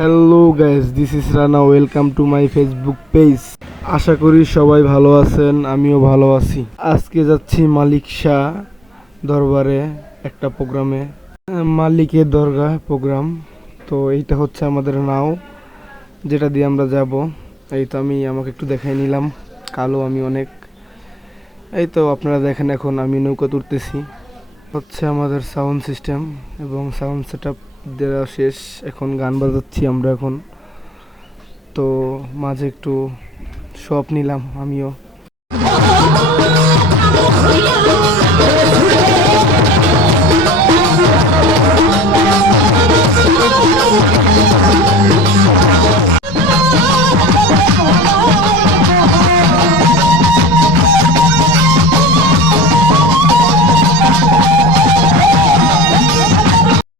Hello guys, this is Rana. Welcome to my Facebook page. আশা করি সবাই ভালো আছেন, আমিও ভালো আছি। আজকে যাচ্ছি মালিক শাহ দরবারে একটা প্রোগ্রামে, মালিকের দরগা প্রোগ্রাম। তো এইটা হচ্ছে আমাদের নাও, যেটা দিয়ে আমরা যাব। এই তো আমাকে একটু দেখাই নিলাম, কালো আমি অনেক। এই তো আপনারা দেখেন, এখন আমি নৌকা তুলতেছি। হচ্ছে আমাদের সাউন্ড সিস্টেম এবং সাউন্ড সেট আপ দেওয়া শেষ। এখন গান বাজাচ্ছি আমরা এখন। তো মাঝে একটু শপ নিলাম আমিও।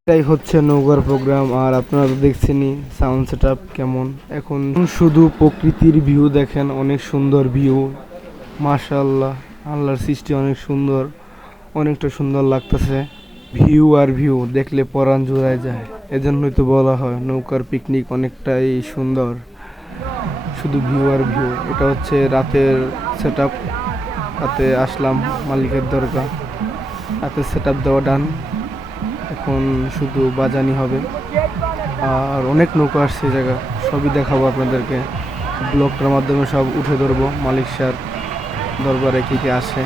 এটাই হচ্ছে নৌকার প্রোগ্রাম। আর আপনারা তো দেখছেনই সাউন্ড সেট আপ কেমন। এখন শুধু প্রকৃতির ভিউ দেখেন, অনেক সুন্দর ভিউ। মাশাআল্লাহ, আল্লাহর সৃষ্টি অনেক সুন্দর, অনেকটা সুন্দর লাগতেছে। ভিউ আর ভিউ দেখলে পরাণ জুড়ায় যায়। এজন্যই তো বলা হয় নৌকার পিকনিক অনেকটাই সুন্দর, শুধু ভিউ আর ভিউ। এটা হচ্ছে রাতের সেট আপ। রাতে আসলাম মালিকের দরগা, রাতের সেট আপ দেওয়া ডান। এখন শুধু বাজানি হবে। আর অনেক নৌকা আসছে এই জায়গা, সবই দেখাবো আপনাদেরকে। ব্লগটার মাধ্যমে সব উঠে ধরবো, মালিক শাহ দরবারে কী কী আসে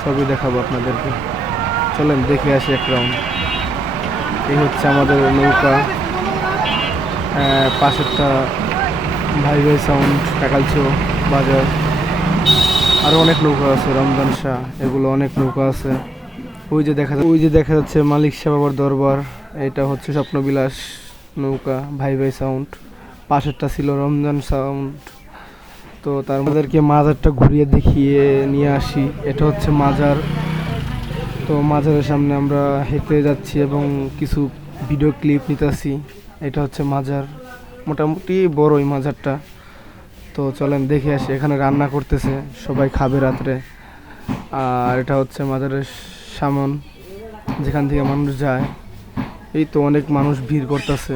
সবই দেখাবো আপনাদেরকে। চলেন দেখে আসি এক রাউন্ড। এই হচ্ছে আমাদের নৌকা, পাশেরটা ভাই ভাই সাউন্ড, টাকালচো বাজার। আরও অনেক নৌকা আছে, রমজান শাহ, এগুলো অনেক নৌকা আছে। ওই যে দেখা যাচ্ছে মালিক শাহ বাবার দরবার। এটা হচ্ছে স্বপ্নবিলাস নৌকা, ভাই ভাই সাউন্ড। পাশেরটা ছিল রমজান সাউন্ড। তো তাদেরকে মাজারটা ঘুরিয়ে দেখিয়ে নিয়ে আসি। এটা হচ্ছে মাজার। তো মাজারের সামনে আমরা হেঁটে যাচ্ছি এবং কিছু ভিডিও ক্লিপ নিতেছি। এটা হচ্ছে মাজার, মোটামুটি বড়ই মাজারটা। তো চলেন দেখে আসি। এখানে রান্না করতেছে, সবাই খাবে রাত্রে। আর এটা হচ্ছে মাজারের সামন, যেখান থেকে মানুষ যায়। এই তো অনেক মানুষ ভিড় করতেছে।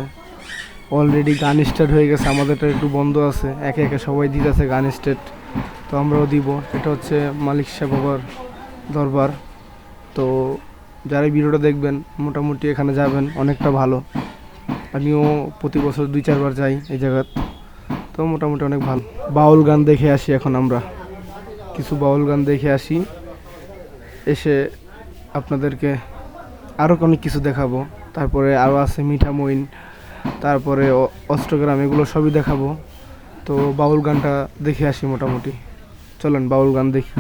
অলরেডি গান স্টার্ট হয়ে গেছে, আমাদেরটা একটু বন্ধ আছে। একে একে সবাই দিতেছে গান স্টার্ট, তো আমরাও দিব। এটা হচ্ছে মালিক শাহ বাবার দরবার। তো যারা ভিডিওটা দেখবেন মোটামুটি এখানে যাবেন, অনেকটা ভালো। আমিও প্রতি বছর 2-4 বার যাই এই জায়গাত। তো মোটামুটি অনেক ভালো। বাউল গান দেখে আসি এখন আমরা, কিছু বাউল গান দেখে আসি। এসে আপনাদেরকে আরও অনেক কিছু দেখাবো। তারপরে আরও আছে মিঠামইন, তারপরে অষ্টগ্রাম, এগুলো সবই দেখাবো। তো বাউল গানটা দেখে আসি মোটামুটি। চলেন বাউল গান দেখি।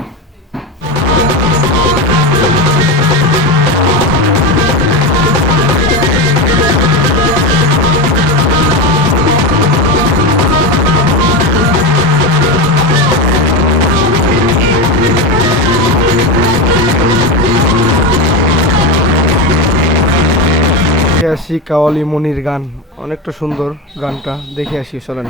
দেখে আসি কাওয়ালি মনির গান, অনেকটা সুন্দর গানটা, দেখে আসি চলেন।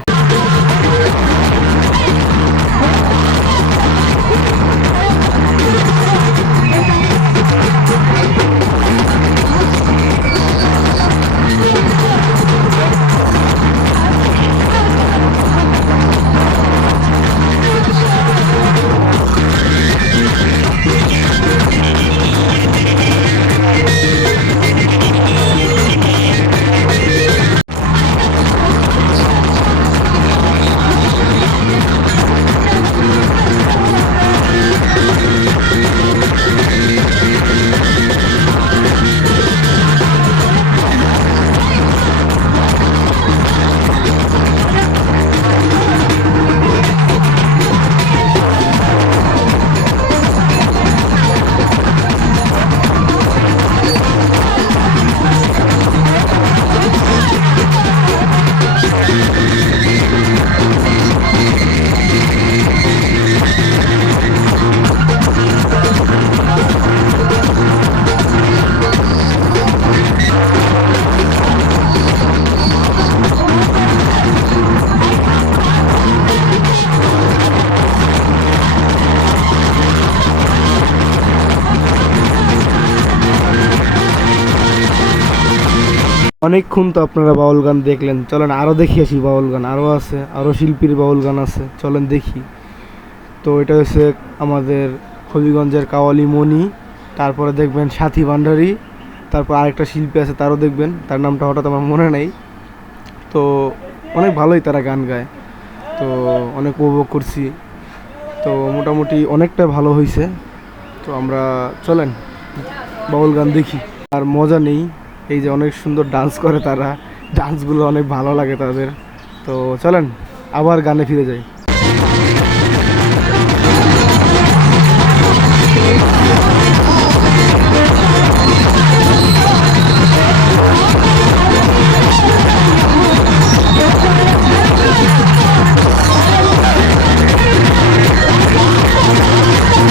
অনেকক্ষণ তো আপনারা বাউল গান দেখলেন, চলেন আরও দেখি আসি। বাউল গান আরও আছে, আরও শিল্পীর বাউল গান আছে, চলেন দেখি। তো এটা হচ্ছে আমাদের হবিগঞ্জের কাওয়ালি মণি, তারপরে দেখবেন সাথী ভান্ডারী, তারপর আরেকটা শিল্পী আছে তারও দেখবেন, তার নামটা হঠাৎ আমার মনে নেই। তো অনেক ভালোই তারা গান গায়, তো অনেক উপভোগ করছি। তো মোটামুটি অনেকটা ভালো হয়েছে। তো আমরা চলেন বাউল গান দেখি আর মজা নেই। এই যে অনেক সুন্দর ডান্স করে তারা, ডান্সগুলো অনেক ভালো লাগে তাদের। তো চলেন আবার গানে ফিরে যাই।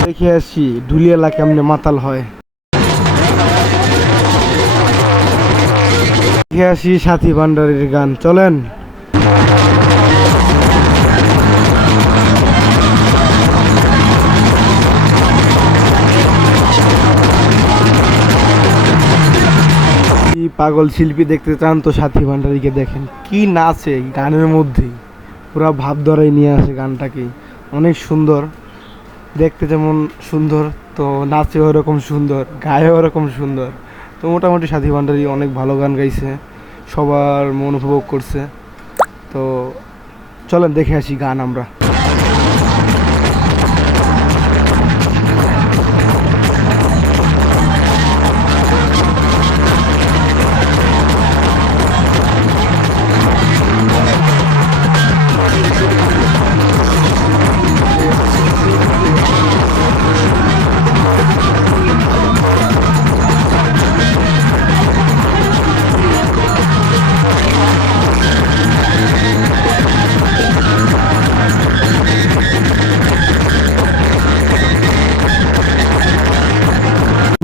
দেখে আসি ঢুলিয়ালা কেমনে মাতাল হয়, দেখে আসি সাথী ভান্ডারীর গান, চলেন। পাগল শিল্পী দেখতে চান তো সাথী ভান্ডারীকে দেখেন, কি নাচে গানের মধ্যেই, পুরা ভাব ধরাই নিয়ে আসে গানটাকে। অনেক সুন্দর দেখতে, যেমন সুন্দর তো নাচে ওরকম সুন্দর, গায়ে ওরকম সুন্দর। তো মোটামুটি সাথী ভান্ডারী অনেক ভালো গান গাইছে, সবার মন উপভোগ করছে। তো চলেন দেখে আসি গান আমরা।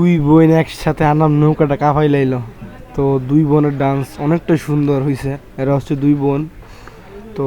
দুই বোন একসাথে আনাম নৌকাটা কাঁপাই লাইলো। তো দুই বোনের ডান্স অনেকটা সুন্দর হয়েছে, এরা হচ্ছে দুই বোন। তো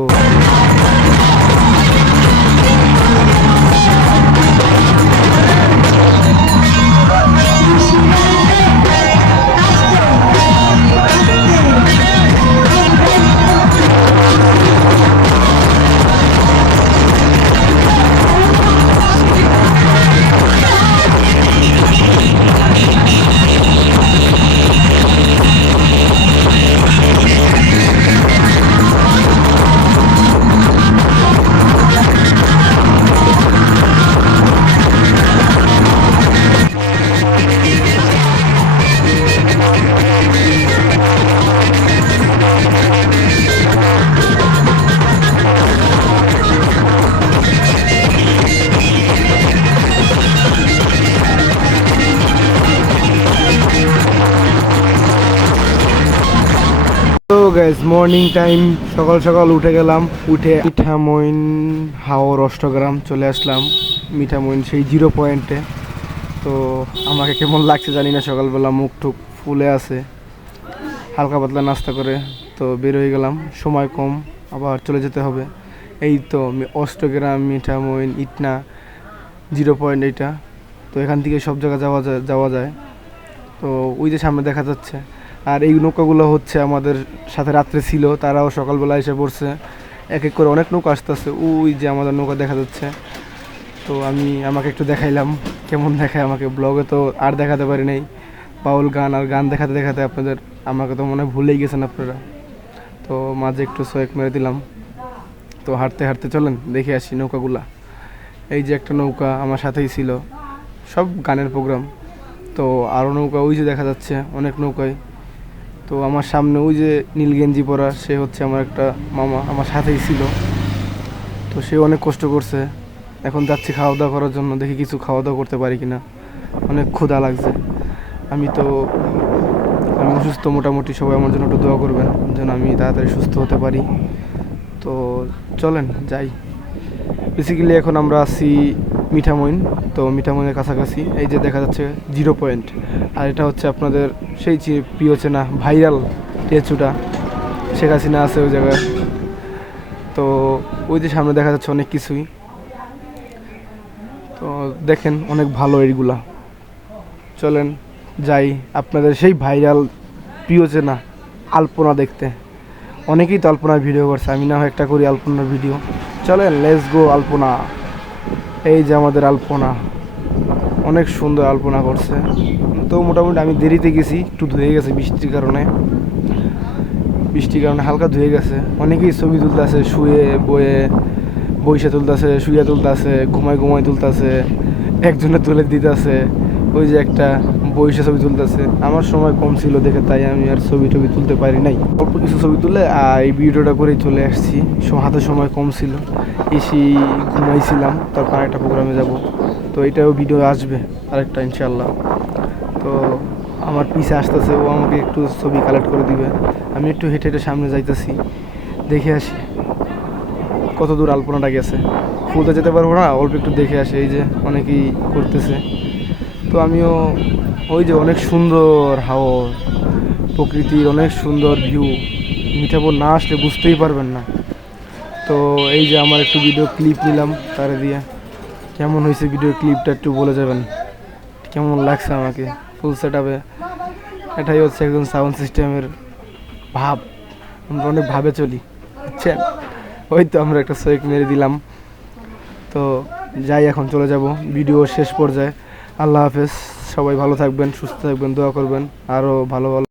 গাইস মর্নিং টাইম, সকাল সকাল উঠে গেলাম, উঠে মিঠামইন হাওর অষ্টগ্রাম চলে আসলাম। মিঠামইন সেই 0 পয়েন্টে। তো আমাকে কেমন লাগছে জানি না, সকালবেলা মুখ টুক ফুলে আছে, হালকা পাতলা নাস্তা করে তো বের হয়ে গেলাম। সময় কম, আবার চলে যেতে হবে। এই তো অষ্টগ্রাম, মিঠামইন, ইটনা 0 পয়েন্ট এইটা। তো এখান থেকে সব জায়গা যাওয়া যায়। তো ওই যে সামনে দেখা যাচ্ছে। আর এই নৌকাগুলো হচ্ছে আমাদের সাথে রাত্রে ছিল, তারাও সকালবেলা এসে পড়ছে। এক এক করে অনেক নৌকা আসতেছে, ওই যে আমাদের নৌকা দেখা যাচ্ছে। তো আমাকে একটু দেখাইলাম কেমন দেখায় আমাকে, ব্লগে তো আর দেখাতে পারি নাই। বাউল গান আর গান দেখাতে দেখাতে আমাকে তো মনে হয় ভুলেই গেছেন আপনারা। তো মাঝে একটু সোয়েক মেরে দিলাম। তো হাঁটতে হাঁটতে চলেন দেখে আসি নৌকাগুলা। এই যে একটা নৌকা আমার সাথেই ছিল, সব গানের প্রোগ্রাম। তো আরও নৌকা ওই যে দেখা যাচ্ছে, অনেক নৌকায়। তো আমার সামনে ওই যে নীল গেঞ্জি পরা, সে হচ্ছে আমার একটা মামা, আমার সাথেই ছিল। তো সে অনেক কষ্ট করছে। এখন যাচ্ছি খাওয়া দাওয়া করার জন্য, দেখি কিছু খাওয়া দাওয়া করতে পারি কিনা, অনেক ক্ষুধা লাগছে। আমি অসুস্থ মোটামুটি, সবাই আমার জন্য একটু দোয়া করবেন যেন আমি তাড়াতাড়ি সুস্থ হতে পারি। তো চলেন যাই। বেসিক্যালি এখন আমরা আছি মিঠামইন। তো মিঠামইনের কাছাকাছি এই যে দেখা যাচ্ছে 0 পয়েন্ট। আর এটা হচ্ছে আপনাদের সেই প্রিয় চেনা ভাইরাল টেচুটা, শেখ হাসিনা আছে ওই জায়গায়। তো ওই যে সামনে দেখা যাচ্ছে অনেক কিছুই। তো দেখেন অনেক ভালো এইগুলা। চলেন যাই আপনাদের সেই ভাইরাল প্রিয় চেনা আলপনা দেখতে। অনেকেই তো আলপনার ভিডিও করছে, আমি না হয় একটা করি আলপনার ভিডিও। চলেন লেটস গো আলপনা। এই যে আমাদের আলপনা, অনেক সুন্দর আলপনা করছে। তো মোটামুটি আমি দেরিতে গেছি, একটু ধুয়ে গেছে বৃষ্টির কারণে, হালকা ধুয়ে গেছে। অনেকেই ছবি তুলতেছে শুয়ে বয়ে, বইসে তুলতেছে, শুয়ে তুলতেছে, ঘুমায় তুলতেছে, একজনে তুলে দিতেছে। ওই যে একটা বইসে ছবি তুলতেছে। আমার সময় কম ছিল দেখে তাই আমি আর ছবি টবি তুলতে পারি নাই, অল্প কিছু ছবি তুলে এই ভিডিওটা করেই চলে আসছি। হাতে সময় কম ছিল, এসে ঘুমাইছিলাম, তারপর একটা প্রোগ্রামে যাব। তো এটাও ভিডিও আসবে আরেকটা ইনশাল্লাহ। তো আমার পিছে আসতেছে, ও আমাকে একটু ছবি কালেক্ট করে দিবে। আমি একটু হেঁটে হেঁটে সামনে যাইতেছি, দেখে আসি কত দূর আলপনাটা গেছে। ফুলতে যেতে পারবো না, অল্প একটু দেখে আসি। এই যে অনেকেই করতেছে, তো আমিও। ওই যে অনেক সুন্দর হাওর, প্রকৃতির অনেক সুন্দর ভিউ। মিঠাপুর না আসলে বুঝতেই পারবেন না। তো এই যে আমার একটু ভিডিও ক্লিপ নিলাম তারে দিয়ে। কেমন হয়েছে ভিডিও ক্লিপটা একটু বলে যাবেন, কেমন লাগছে আমাকে ফুল সেট আপে। এটাই হচ্ছে একজন সাউন্ড সিস্টেমের ভাব। আমরা অনেক ভাবে চলি, বুঝছেন। ওই তো আমরা একটা সোয়েক মেরে দিলাম। তো যাই, এখন চলে যাব ভিডিও শেষ পর্যায়ে। আল্লাহ হাফেজ, সবাই ভালো থাকবেন, সুস্থ থাকবেন, দোয়া করবেন আরও ভালো ভালো